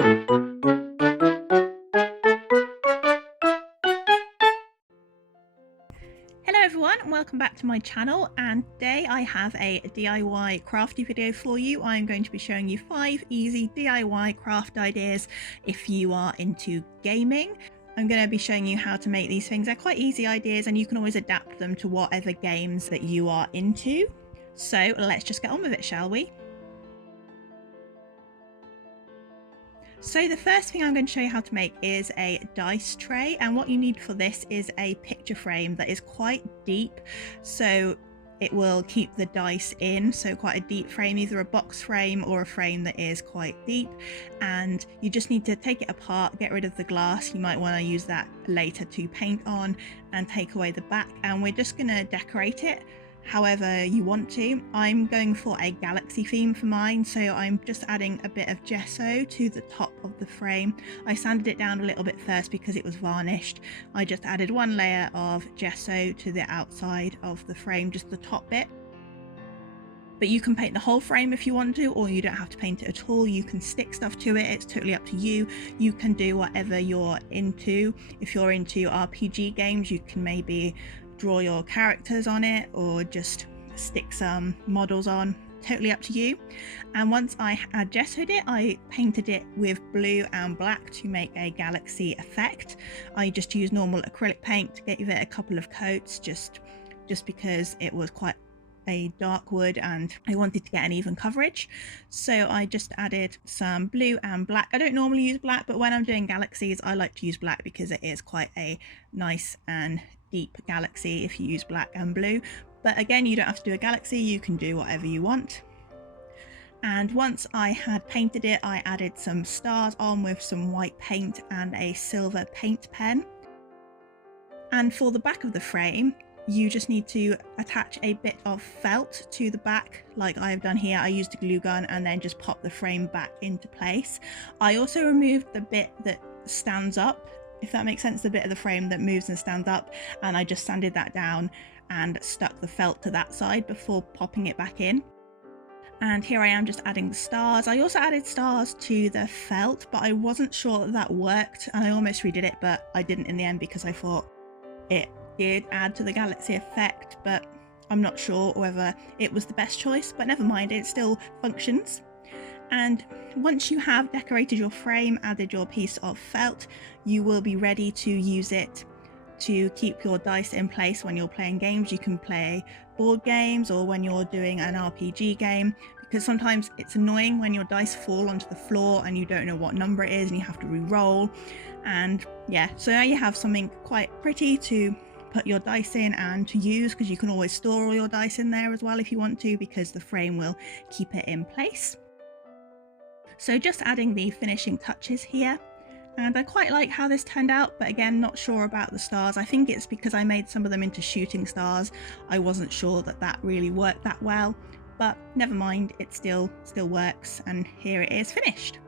Hello everyone and welcome back to my channel, and today I have a DIY crafty video for you. I'm going to be showing you 5 easy DIY craft ideas if you are into gaming. I'm going to be showing you how to make these things. They're quite easy ideas and you can always adapt them to whatever games that you are into. So let's just get on with it, shall we? So the first thing I'm going to show you how to make is a dice tray, and what you need for this is a picture frame that is quite deep, so it will keep the dice in. So quite a deep frame, either a box frame or a frame that is quite deep, and you just need to take it apart, get rid of the glass. You might want to use that later to paint on, and take away the back, and we're just going to decorate it however you want to. I'm going for a galaxy theme for mine, so I'm just adding a bit of gesso to the top of the frame. I sanded it down a little bit first because it was varnished. I just added one layer of gesso to the outside of the frame, just the top bit. But you can paint the whole frame if you want to, or you don't have to paint it at all. You can stick stuff to it, it's totally up to you. You can do whatever you're into. If you're into RPG games, you can maybe draw your characters on it or just stick some models on, totally up to you. And once I had gessoed it, I painted it with blue and black to make a galaxy effect. I just used normal acrylic paint to give it a couple of coats, just because it was quite a dark wood and I wanted to get an even coverage. So I just added some blue and black. I don't normally use black, but when I'm doing galaxies I like to use black because it is quite a nice and deep galaxy if you use black and blue. But again, you don't have to do a galaxy, you can do whatever you want. And once I had painted it, I added some stars on with some white paint and a silver paint pen. And for the back of the frame, you just need to attach a bit of felt to the back like I've done here. I used a glue gun and then just pop the frame back into place. I also removed the bit that stands up, if that makes sense, the bit of the frame that moves and stands up, and I just sanded that down and stuck the felt to that side before popping it back in. And here I am just adding the stars. I also added stars to the felt, but I wasn't sure that worked, and I almost redid it, but I didn't in the end because I thought it did add to the galaxy effect, but I'm not sure whether it was the best choice, but never mind, it still functions. And once you have decorated your frame, added your piece of felt, you will be ready to use it to keep your dice in place when you're playing games. You can play board games or when you're doing an RPG game, because sometimes it's annoying when your dice fall onto the floor and you don't know what number it is and you have to re-roll. And yeah, so now you have something quite pretty to put your dice in and to use, because you can always store all your dice in there as well if you want to, because the frame will keep it in place. So just adding the finishing touches here, and I quite like how this turned out, but again, not sure about the stars. I think it's because I made some of them into shooting stars. I wasn't sure that that really worked that well, but never mind, it still works, and here it is finished.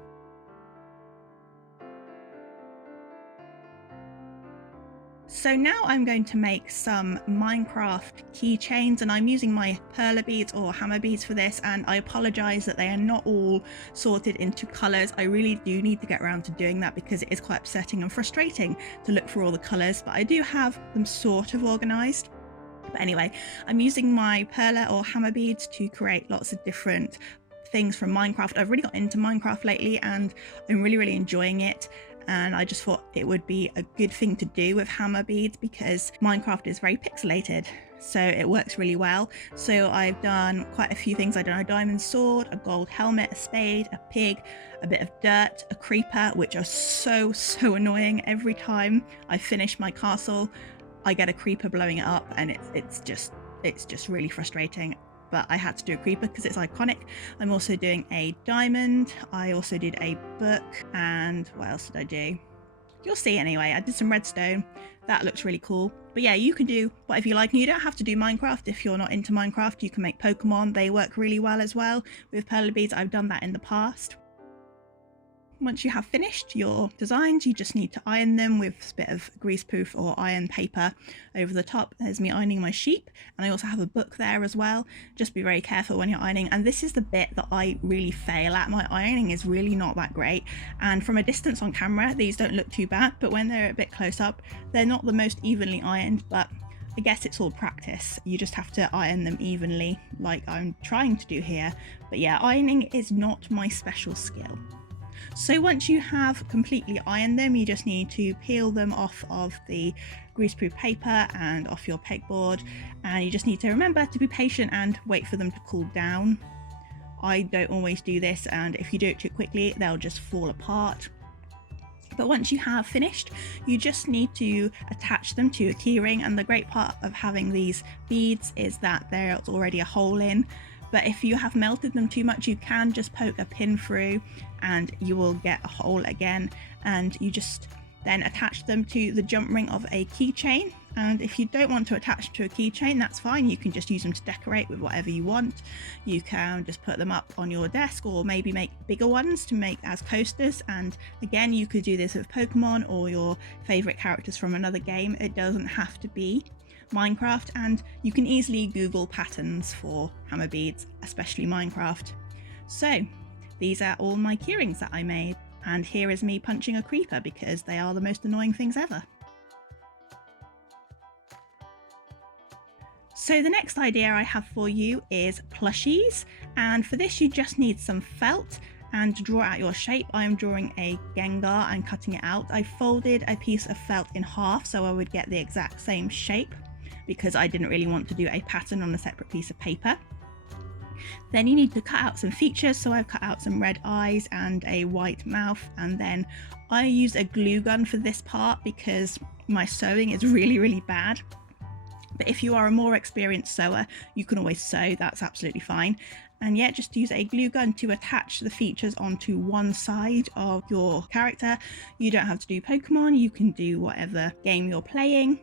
So now I'm going to make some Minecraft keychains, and I'm using my perler beads or hammer beads for this, and I apologise that they are not all sorted into colours. I really do need to get around to doing that because it is quite upsetting and frustrating to look for all the colours, but I do have them sort of organised. But anyway, I'm using my perler or hammer beads to create lots of different things from Minecraft. I've really got into Minecraft lately and I'm really enjoying it. And I just thought it would be a good thing to do with hammer beads because Minecraft is very pixelated, so it works really well. So I've done quite a few things. I've done a diamond sword, a gold helmet, a spade, a pig, a bit of dirt, a creeper, which are so annoying. Every time I finish my castle I get a creeper blowing it up, and it's just really frustrating. But I had to do a creeper because it's iconic. I'm also doing a diamond. I also did a book, and what else did I do? You'll see anyway. I did some redstone. That looks really cool. But yeah, you can do whatever you like, and you don't have to do Minecraft if you're not into Minecraft. You can make Pokemon. They work really well as well with perler beads. I've done that in the past. once you have finished your designs, you just need to iron them with a bit of greaseproof or iron paper over the top. There's me ironing my sheep, and I also have a book there as well. Just be very careful when you're ironing, and this is the bit that I really fail at. My ironing is really not that great, and from a distance on camera these don't look too bad, but when they're a bit close up they're not the most evenly ironed. But I guess it's all practice. You just have to iron them evenly like I'm trying to do here. But yeah, ironing is not my special skill. So once you have completely ironed them, you just need to peel them off of the greaseproof paper and off your pegboard, and you just need to remember to be patient and wait for them to cool down. I don't always do this, and if you do it too quickly they'll just fall apart. But once you have finished, you just need to attach them to a keyring, and the great part of having these beads is that there's already a hole in. But if you have melted them too much, you can just poke a pin through and you will get a hole again, and you just then attach them to the jump ring of a keychain. And if you don't want to attach to a keychain, that's fine, you can just use them to decorate with whatever you want. You can just put them up on your desk, or maybe make bigger ones to make as coasters. And again, you could do this with Pokemon or your favorite characters from another game. It doesn't have to be Minecraft, and you can easily Google patterns for hammer beads, especially Minecraft. So these are all my keyrings that I made, and here is me punching a creeper because they are the most annoying things ever. So the next idea I have for you is plushies, and for this you just need some felt. And to draw out your shape, I am drawing a Gengar and cutting it out. I folded a piece of felt in half so I would get the exact same shape, because I didn't really want to do a pattern on a separate piece of paper. Then you need to cut out some features, so I've cut out some red eyes and a white mouth, and then I use a glue gun for this part because my sewing is really bad. But if you are a more experienced sewer, you can always sew, that's absolutely fine. And yeah, just use a glue gun to attach the features onto one side of your character. You don't have to do Pokemon, you can do whatever game you're playing.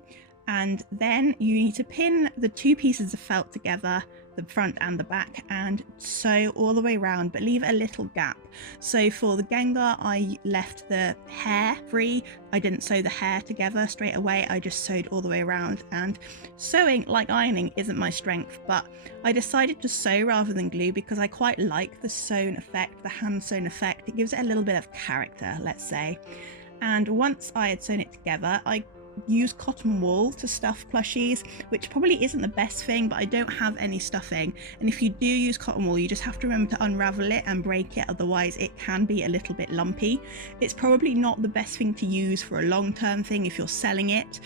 And then you need to pin the two pieces of felt together, the front and the back, and sew all the way around, but leave a little gap. So for the Gengar, I left the hair free. I didn't sew the hair together straight away, I just sewed all the way around. And sewing, like ironing, isn't my strength, but I decided to sew rather than glue because I quite like the sewn effect, the hand sewn effect. It gives it a little bit of character, let's say. And once I had sewn it together, I use cotton wool to stuff plushies, which probably isn't the best thing, but I don't have any stuffing. And if you do use cotton wool, you just have to remember to unravel it and break it, otherwise it can be a little bit lumpy. It's probably not the best thing to use for a long-term thing if you're selling it,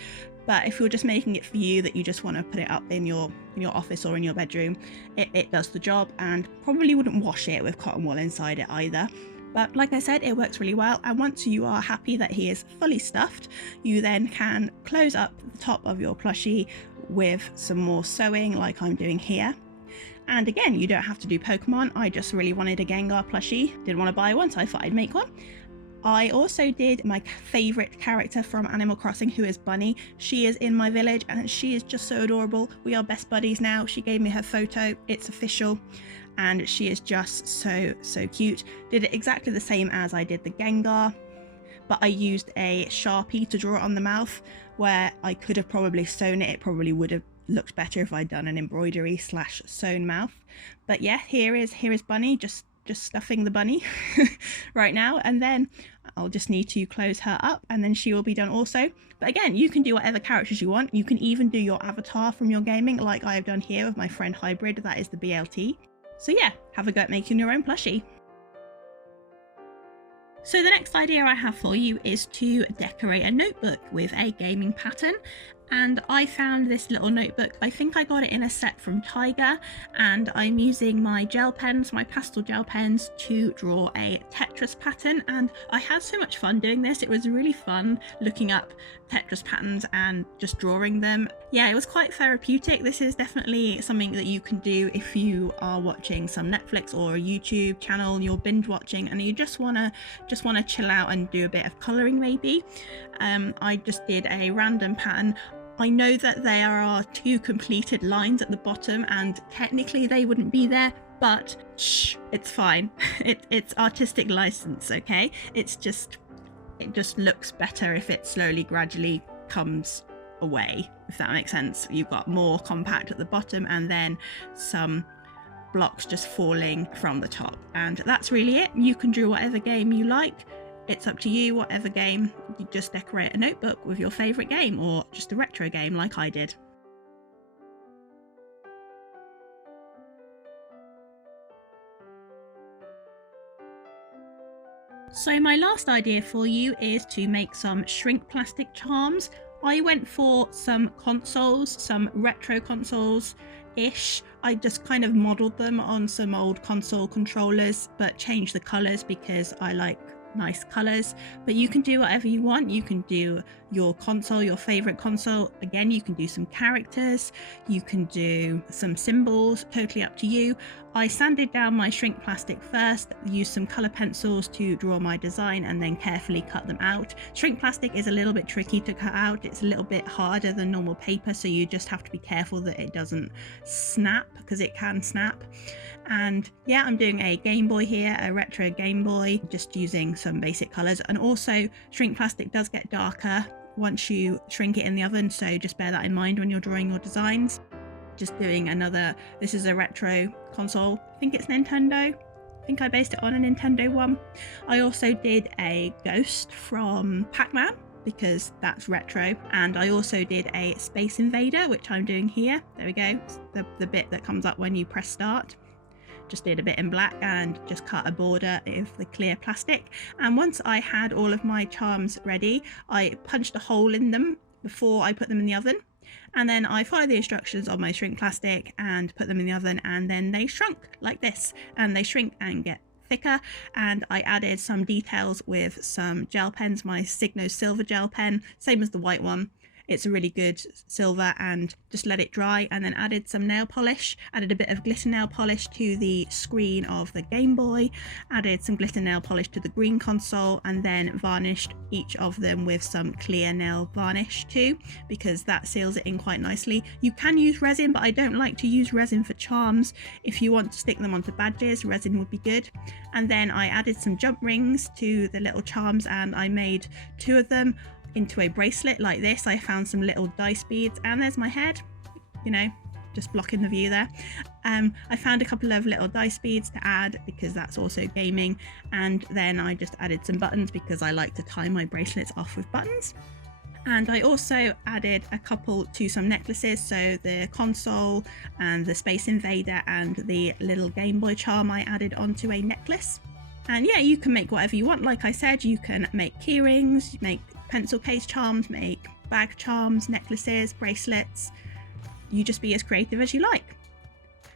but if you're just making it for you, that you just want to put it up in your office or in your bedroom, it does the job. And probably wouldn't wash it with cotton wool inside it either. But like I said, it works really well. And once you are happy that he is fully stuffed, you then can close up the top of your plushie with some more sewing like I'm doing here. And again, you don't have to do Pokemon. I just really wanted a Gengar plushie. Didn't want to buy one, so I thought I'd make one. I also did my favourite character from Animal Crossing, who is Bunny. She is in my village and she is just so adorable. We are best buddies now. She gave me her photo. It's official. And she is just so cute. Did it exactly the same as I did the Gengar, but I used a Sharpie to draw it on the mouth, where I could have probably sewn it. It probably would have looked better if I'd done an embroidery / sewn mouth. But yeah, here is Bunny, just stuffing the bunny right now, and then I'll just need to close her up and then she will be done also. But again, you can do whatever characters you want. You can even do your avatar from your gaming, like I have done here with my friend Hybrid, that is the BLT. So yeah, have a go at making your own plushie. So the next idea I have for you is to decorate a notebook with a gaming pattern. And I found this little notebook. I think I got it in a set from Tiger, and I'm using my gel pens, my pastel gel pens, to draw a Tetris pattern. And I had so much fun doing this. It was really fun looking up Tetris patterns and just drawing them. Yeah, it was quite therapeutic. This is definitely something that you can do if you are watching some Netflix or a YouTube channel, you're binge watching and you just wanna chill out and do a bit of colouring maybe. I just did a random pattern. I know that there are 2 completed lines at the bottom and technically they wouldn't be there, but shh, it's fine. It's artistic license, okay? It just looks better if it slowly, gradually comes away, if that makes sense. You've got more compact at the bottom and then some blocks just falling from the top, and that's really it. You can draw whatever game you like. It's up to you, whatever game. You just decorate a notebook with your favorite game, or just a retro game like I did. So my last idea for you is to make some shrink plastic charms. I went for some consoles, some retro consoles-ish. I just kind of modelled them on some old console controllers, but changed the colours because I like nice colours. But you can do whatever you want. You can do your console, your favourite console. Again, you can do some characters, you can do some symbols, totally up to you. I sanded down my shrink plastic first, used some colour pencils to draw my design, and then carefully cut them out. Shrink plastic is a little bit tricky to cut out. It's a little bit harder than normal paper, so you just have to be careful that it doesn't snap, because it can snap. And yeah, I'm doing a Game Boy here, a retro Game Boy, just using some basic colours. And also, shrink plastic does get darker once you shrink it in the oven, so just bear that in mind when you're drawing your designs. Just doing another, this is a retro console, I think it's Nintendo. I think I based it on a Nintendo one. I also did a ghost from Pac-Man, because that's retro, and I also did a Space Invader, which I'm doing here. There we go, the bit that comes up when you press start. Just did a bit in black and just cut a border of the clear plastic. And once I had all of my charms ready, I punched a hole in them before I put them in the oven, and then I followed the instructions on my shrink plastic and put them in the oven, and then they shrunk like this, and they shrink and get thicker. And I added some details with some gel pens, my Signo silver gel pen, same as the white one. It's a really good silver, and just let it dry, and then added some nail polish, added a bit of glitter nail polish to the screen of the Game Boy, added some glitter nail polish to the green console, and then varnished each of them with some clear nail varnish too, because that seals it in quite nicely. You can use resin, but I don't like to use resin for charms. If you want to stick them onto badges, resin would be good. And then I added some jump rings to the little charms, and I made 2 of them into a bracelet like this. I found some little dice beads, and there's my head, you know, just blocking the view there. I found a couple of little dice beads to add because that's also gaming, and then I just added some buttons because I like to tie my bracelets off with buttons. And I also added a couple to some necklaces, so the console and the Space Invader and the little Game Boy charm I added onto a necklace. And yeah, you can make whatever you want. Like I said, you can make key rings, make pencil case charms, make bag charms, necklaces, bracelets. You just be as creative as you like.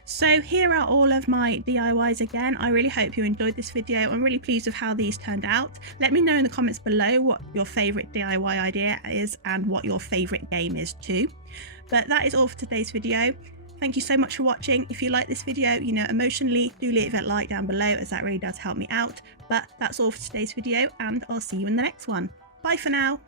So here are all of my DIYs again. I really hope you enjoyed this video. I'm really pleased with how these turned out. Let me know in the comments below what your favourite DIY idea is and what your favourite game is too. But that is all for today's video. Thank you so much for watching. If you like this video, you know, emotionally, do leave a like down below, as that really does help me out. But that's all for today's video, and I'll see you in the next one. Bye for now.